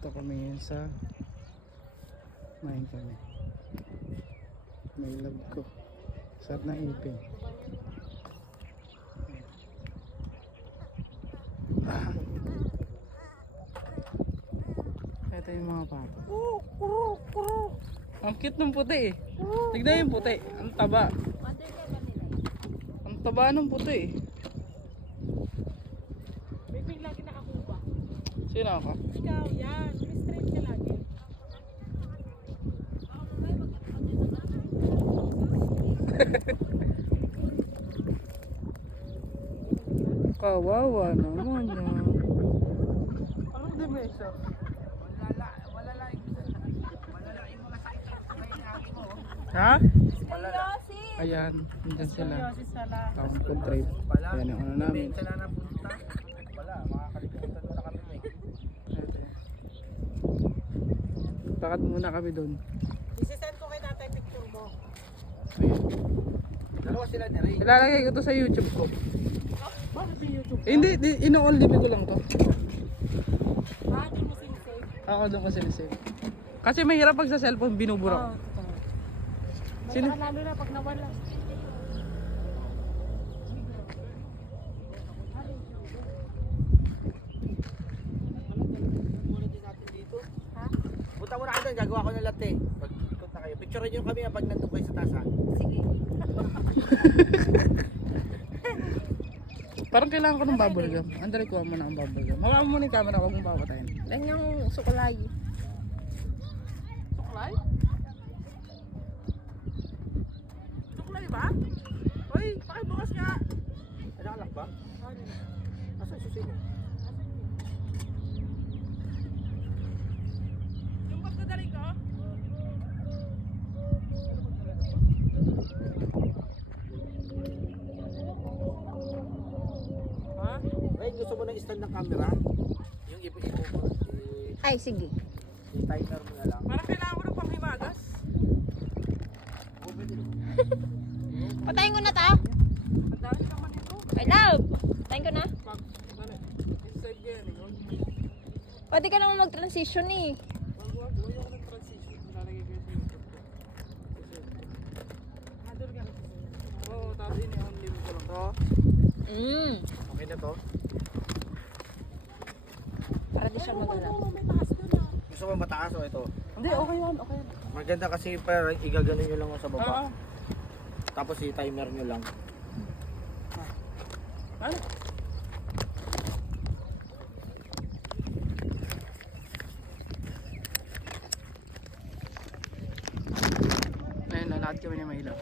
Dito kami sa main kami. May love ko. Sarap na ipin. Ito yung mga pato. Ang cute ng puti eh. Tignan yung puti. Ang taba. Ang taba ng puti eh. Bibig lagi nakakuha. Sino ako? Ikaw, yan. Straight ka lagi. Kawawa naman yan. Anong dementia? Ha? Ayan, nandyan sila. Seryosis pala. Town food trip. Ayan yung ano namin. Wala, makakalimutan mo na kami eh. Bakit muna kami doon? Isisend ko kay tatay picture mo. Ayan. Dalawa sila na rin. Ilalagay ko to sa YouTube ko. Bakit sa YouTube? Eh, hindi, ino-only ko lang to. Bakit mo sinisave? Ako doon ko sinisave. Kasi mahirap pag sa cellphone binubura. Sino? Sino? Lalo na pag nawala. Ha? Punta muna kayo doon, gagawa ko ng latte. Pag ikot na kayo. Picture nyo kami pag nandun kayo sa tasa. Sige. Parang kailangan ko ng bubble gum. Andali, kuha mo na ang bubble gum. Hawakan mo muna yung camera, huwag mong papatayin. Lang yung sukulay. Sukulay? Sukulay ba? Uy, pakibukas nga. Ano ka lang ba? Asa yung susi mo? Yung pagkadaling ko? Ha? Ay, gusto mo ng stand ng camera? Yung ipo-ipo mo. Ay, sige. I-timer mo na lang. Parang kailangan ko ng panghimagas. Patayin ko na ta. Ang dami naman ito. Ay, love. Patayin ko na. Pag, ano, inside yan eh. Pwede ka naman mag-transition eh. Wag yung ng transition. Lalagay ko sa YouTube ko. Handle ka na sa sa'yo. Oo, tapos ini-only mo ko lang to. Okay na to? Para di siya magalaw. May taas ko na. Gusto mo mataas o ito? Hindi, okay yan, okay yan. Maganda kasi parang igaganon nyo lang sa baba. Oo. Tapos i-timer nyo lang. Ano? Ayun, lalakad kami ni Maila.